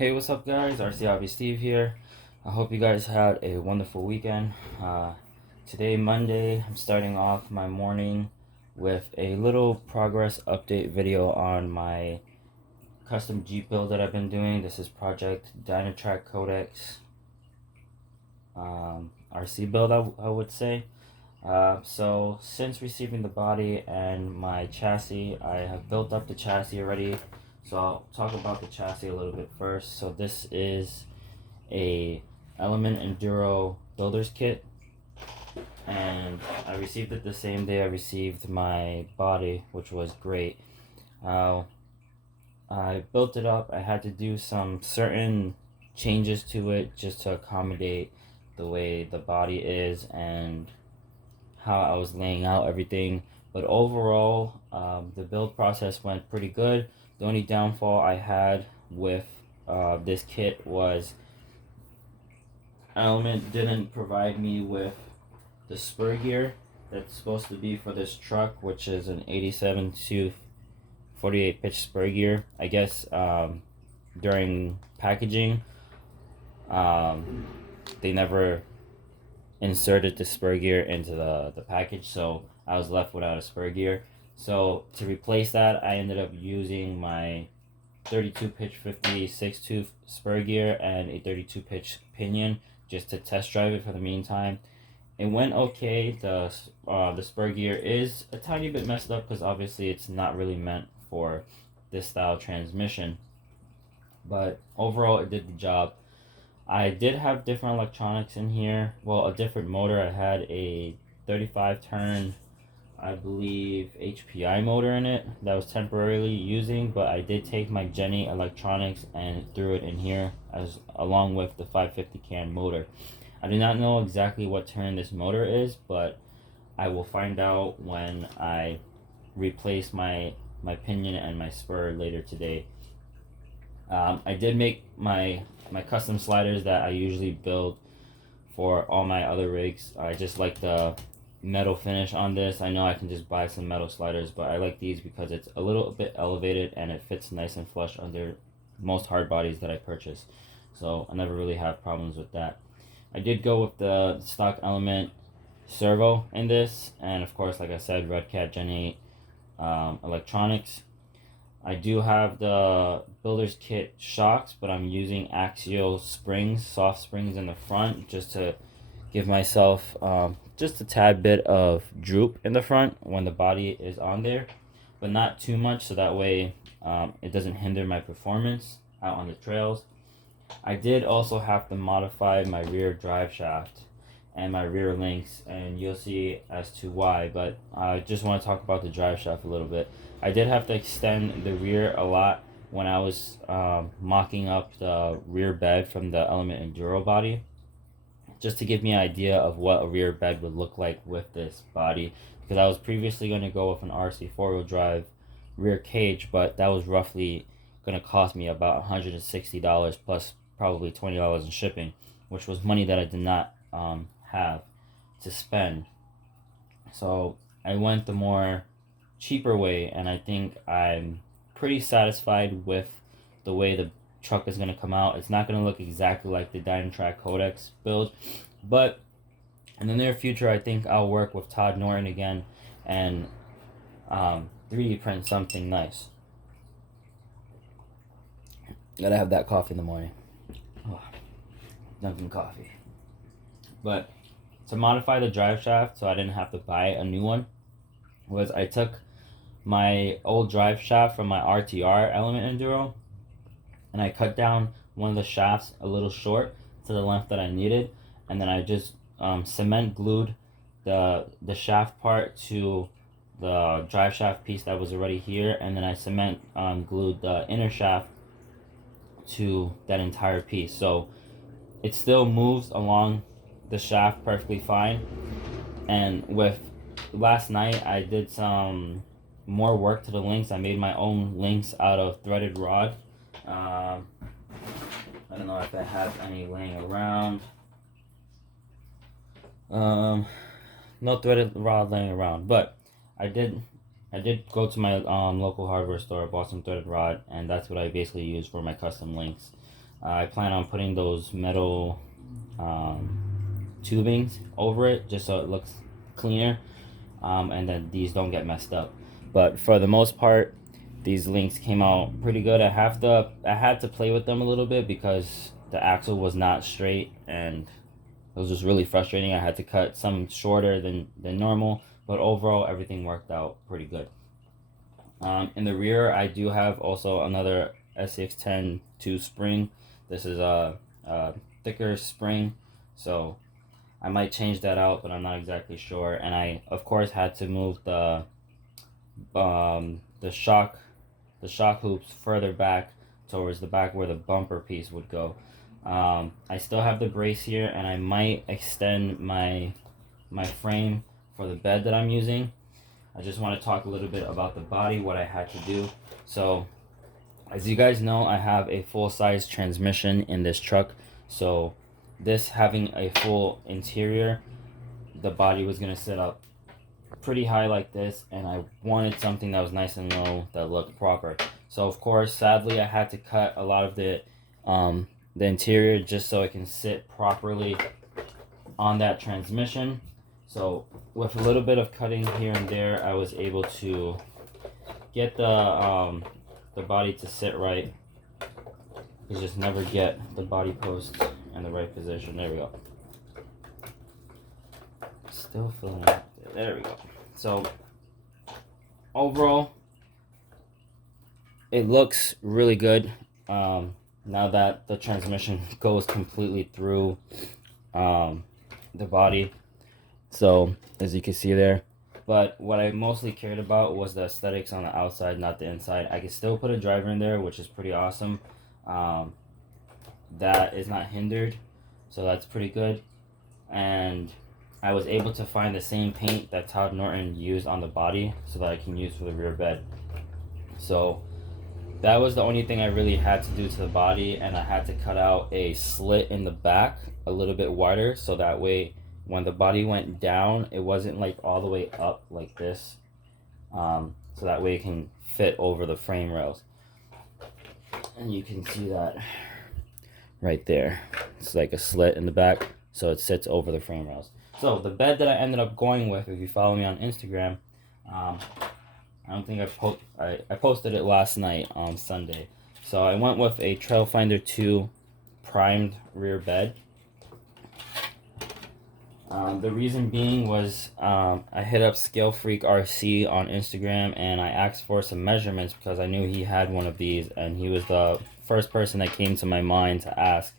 Hey, what's up, guys? RC Steve here. I hope you guys had a wonderful weekend. Today, Monday, I'm starting off my morning with a little progress update video on my custom Jeep build that I've been doing. This is Project Dynatrac Codex RC build, I would say. So, since receiving the body and my chassis, I have built up the chassis already. So, I'll talk about the chassis a little bit first. So, this is a Element Enduro builder's kit, and I received it the same day I received my body, which was great. I built it up. I had to do some certain changes to it just to accommodate the way the body is and how I was laying out everything. But overall, the build process went pretty good. The only downfall I had with this kit was Element didn't provide me with the spur gear that's supposed to be for this truck, which is an 87 to 48 pitch spur gear. I guess during packaging, they never inserted the spur gear into the package, so I was left without a spur gear. So to replace that, I ended up using my 32 pitch 56 tooth spur gear and a 32 pitch pinion just to test drive it for the meantime. It went okay. The spur gear is a tiny bit messed up because obviously it's not really meant for this style transmission, but overall it did the job. I did have different electronics in here. Well, a different motor. I had a 35 turn, I believe, HPI motor in it that I was temporarily using, but I did take my Jenny electronics and threw it in here as along with the 550 can motor. I do not know exactly what turn this motor is, but I will find out when I replace my pinion and my spur later today. I did make my custom sliders that I usually build for all my other rigs. I just like the metal finish on this. I know I can just buy some metal sliders, but I like these because it's a little bit elevated and it fits nice and flush under most hard bodies that I purchase. So I never really have problems with that. I did go with the stock Element servo in this, and of course, like I said, Red Cat Gen 8 electronics. I do have the builder's kit shocks, but I'm using axial springs, soft springs in the front, just to give myself just a tad bit of droop in the front when the body is on there, but not too much, so that way it doesn't hinder my performance out on the trails. I did also have to modify my rear drive shaft and my rear links, and you'll see as to why, but I just want to talk about the drive shaft a little bit. I did have to extend the rear a lot when I was mocking up the rear bed from the Element Enduro body, just to give me an idea of what a rear bed would look like with this body, because I was previously going to go with an RC four-wheel drive rear cage, but that was roughly going to cost me about $160 plus probably $20 in shipping, which was money that I did not have to spend. So I went the more cheaper way, and I think I'm pretty satisfied with the way the truck is going to come out. It's not going to look exactly like the Dynatrac Codex build, but in the near future, I think I'll work with Todd Norton again and 3D print something nice. Gotta have that coffee in the morning. Oh, Dunkin' coffee. But to modify the drive shaft so I didn't have to buy a new one, was I took my old drive shaft from my RTR Element Enduro and I cut down one of the shafts a little short to the length that I needed, and then I just cement glued the shaft part to the drive shaft piece that was already here, and then I cement glued the inner shaft to that entire piece, so it still moves along the shaft perfectly fine. And with last night, I did some more work to the links. I made my own links out of threaded rod. I don't know if I have any laying around. No threaded rod laying around, but I did go to my local hardware store, bought some threaded rod, and that's what I basically use for my custom links. I plan on putting those metal tubings over it just so it looks cleaner, and then these don't get messed up. But for the most part, these links came out pretty good. I had to play with them a little bit because the axle was not straight, and it was just really frustrating. I had to cut some shorter than normal, but overall everything worked out pretty good. In the rear, I do have also another SCX10 2 spring. This is a thicker spring, so I might change that out, but I'm not exactly sure. And I, of course, had to move the shock hoops further back towards the back where the bumper piece would go. I still have the brace here, and I might extend my frame for the bed that I'm using. I just want to talk a little bit about the body, what I had to do. So, as you guys know, I have a full-size transmission in this truck. So, this having a full interior, the body was going to sit up pretty high like this, and I wanted something that was nice and low that looked proper. So, of course, sadly, I had to cut a lot of the interior just so it can sit properly on that transmission. So with a little bit of cutting here and there, I was able to get the body to sit right. You just never get the body post in the right position. There we go. Still filling up there. There we go. So overall, it looks really good. Now that the transmission goes completely through the body. So, as you can see there. But what I mostly cared about was the aesthetics on the outside, not the inside. I could still put a driver in there, which is pretty awesome. That is not hindered, so that's pretty good. And I was able to find the same paint that Todd Norton used on the body so that I can use for the rear bed. So, that was the only thing I really had to do to the body, and I had to cut out a slit in the back a little bit wider so that way when the body went down, it wasn't like all the way up like this. So that way it can fit over the frame rails. And you can see that right there. It's like a slit in the back, so it sits over the frame rails. So the bed that I ended up going with, if you follow me on Instagram, I don't think I posted it last night on Sunday. So I went with a Trailfinder 2 primed rear bed. The reason being was I hit up Scale Freak RC on Instagram and I asked for some measurements because I knew he had one of these, and he was the first person that came to my mind to ask.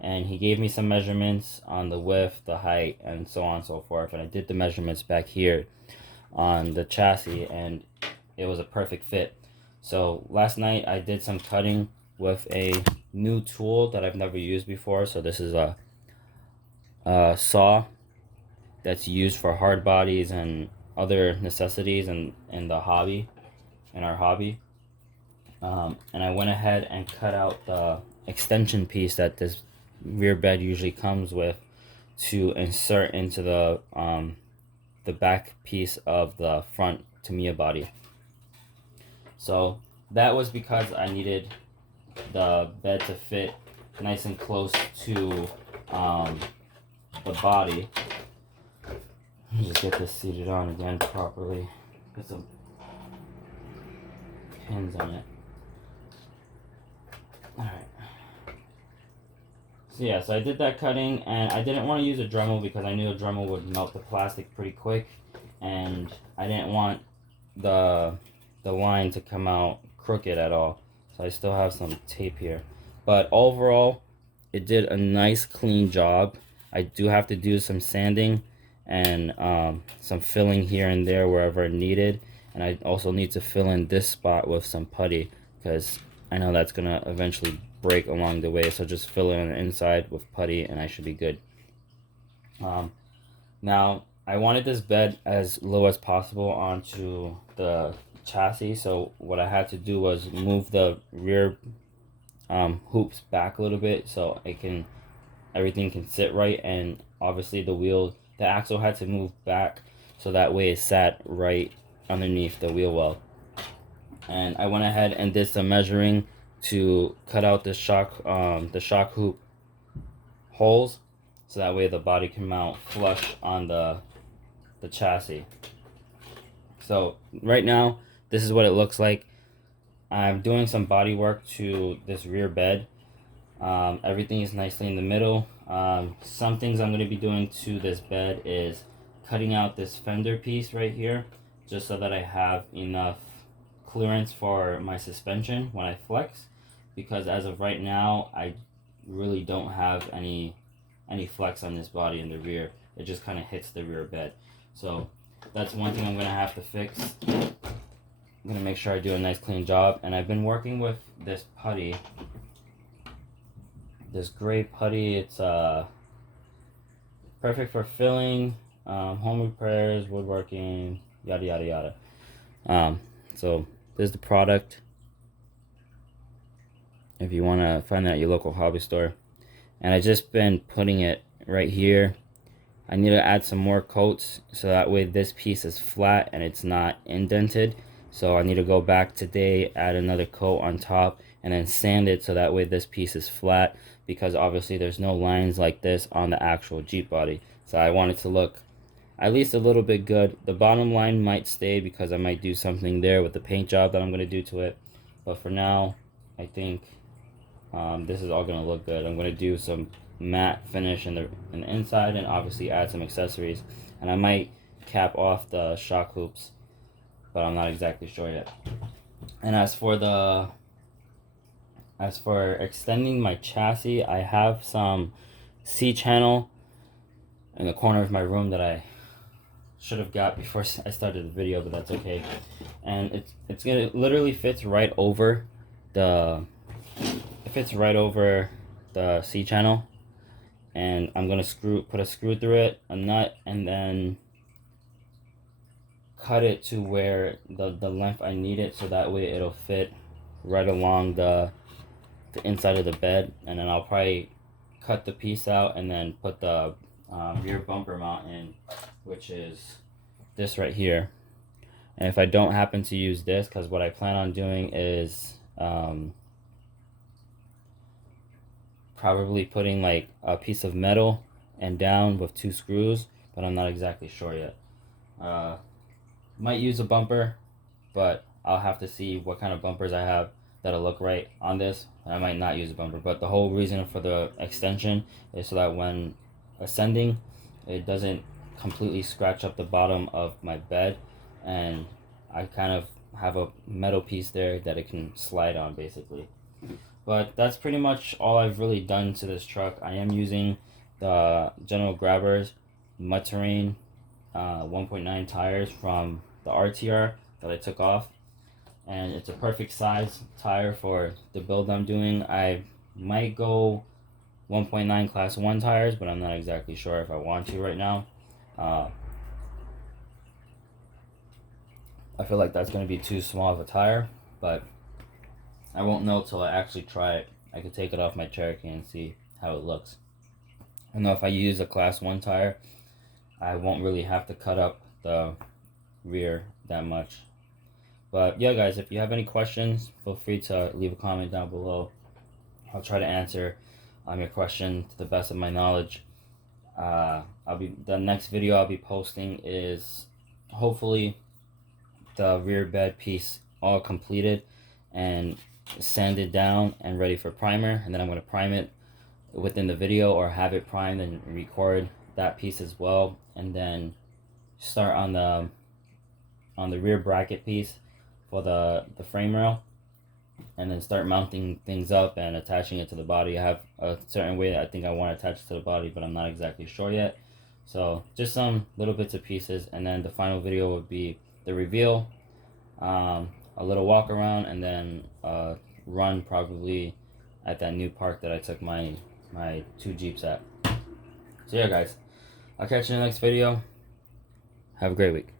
And he gave me some measurements on the width, the height, and so on and so forth. And I did the measurements back here on the chassis, and it was a perfect fit. So last night I did some cutting with a new tool that I've never used before. So this is a saw that's used for hard bodies and other necessities in our hobby. And I went ahead and cut out the extension piece that this rear bed usually comes with to insert into the back piece of the front Tamiya body. So that was because I needed the bed to fit nice and close to the body. Let me just get this seated on again properly. Put some pins on it. Alright. So yeah, so I did that cutting, and I didn't want to use a Dremel because I knew a Dremel would melt the plastic pretty quick, and I didn't want the line to come out crooked at all. So I still have some tape here. But overall, it did a nice clean job. I do have to do some sanding and some filling here and there wherever needed, and I also need to fill in this spot with some putty because I know that's gonna eventually break along the way. So just fill it on the inside with putty and I should be good. Now I wanted this bed as low as possible onto the chassis, so what I had to do was move the rear hoops back a little bit so everything can sit right, and obviously the axle had to move back so that way it sat right underneath the wheel well. And I went ahead and did some measuring to cut out the shock hoop holes, so that way the body can mount flush on the chassis. So right now, this is what it looks like. I'm doing some body work to this rear bed. Everything is nicely in the middle. Some things I'm going to be doing to this bed is cutting out this fender piece right here, just so that I have enough clearance for my suspension when I flex, because as of right now I really don't have any flex on this body in the rear. It just kind of hits the rear bed. So that's one thing I'm going to have to fix. I'm going to make sure I do a nice clean job. And I've been working with this putty, this gray putty. It's perfect for filling, home repairs, woodworking, yada yada yada. So this is the product, if you want to find that at your local hobby store. And I just been putting it right here. I need to add some more coats, so that way this piece is flat and it's not indented. So I need to go back today, add another coat on top, and then sand it so that way this piece is flat, because obviously there's no lines like this on the actual Jeep body. So I want it to look at least a little bit good. The bottom line might stay because I might do something there with the paint job that I'm going to do to it. But for now, I think this is all going to look good. I'm going to do some matte finish in the inside, and obviously add some accessories. And I might cap off the shock hoops, but I'm not exactly sure yet. And as for extending my chassis, I have some C-channel in the corner of my room that I should have got before I started the video, but that's okay. And it's gonna literally fits right over the C-channel, and I'm gonna put a screw through it, a nut, and then cut it to where the length I need it, so that way it'll fit right along the inside of the bed. And then I'll probably cut the piece out and then put the rear bumper mount in, which is this right here. And if I don't happen to use this, because what I plan on doing is probably putting like a piece of metal and down with 2 screws, but I'm not exactly sure yet. Might use a bumper, but I'll have to see what kind of bumpers I have that'll look right on this. I might not use a bumper, but the whole reason for the extension is so that when ascending, it doesn't completely scratch up the bottom of my bed, and I kind of have a metal piece there that it can slide on, basically. But that's pretty much all I've really done to this truck. I am using the General Grabbers Mud Terrain 1.9 tires from the RTR that I took off, and it's a perfect size tire for the build I'm doing. I might go 1.9 class 1 tires, but I'm not exactly sure if I want to right now. I feel like that's going to be too small of a tire, but I won't know till I actually try it. I could take it off my Cherokee and see how it looks. I know if I use a class 1 tire, I won't really have to cut up the rear that much. But yeah, guys, if you have any questions, feel free to leave a comment down below. I'll try to answer your question to the best of my knowledge. The next video I'll be posting is hopefully the rear bed piece all completed and sanded down and ready for primer, and then I'm going to prime it within the video, or have it primed and record that piece as well, and then start on the rear bracket piece for the frame rail, and then start mounting things up and attaching it to the body. I have a certain way that I think I want to attach it to the body, but I'm not exactly sure yet. So just some little bits of pieces, and then the final video would be the reveal, a little walk around, and then run probably at that new park that I took my 2 Jeeps at. So yeah, guys, I'll catch you in the next video. Have a great week.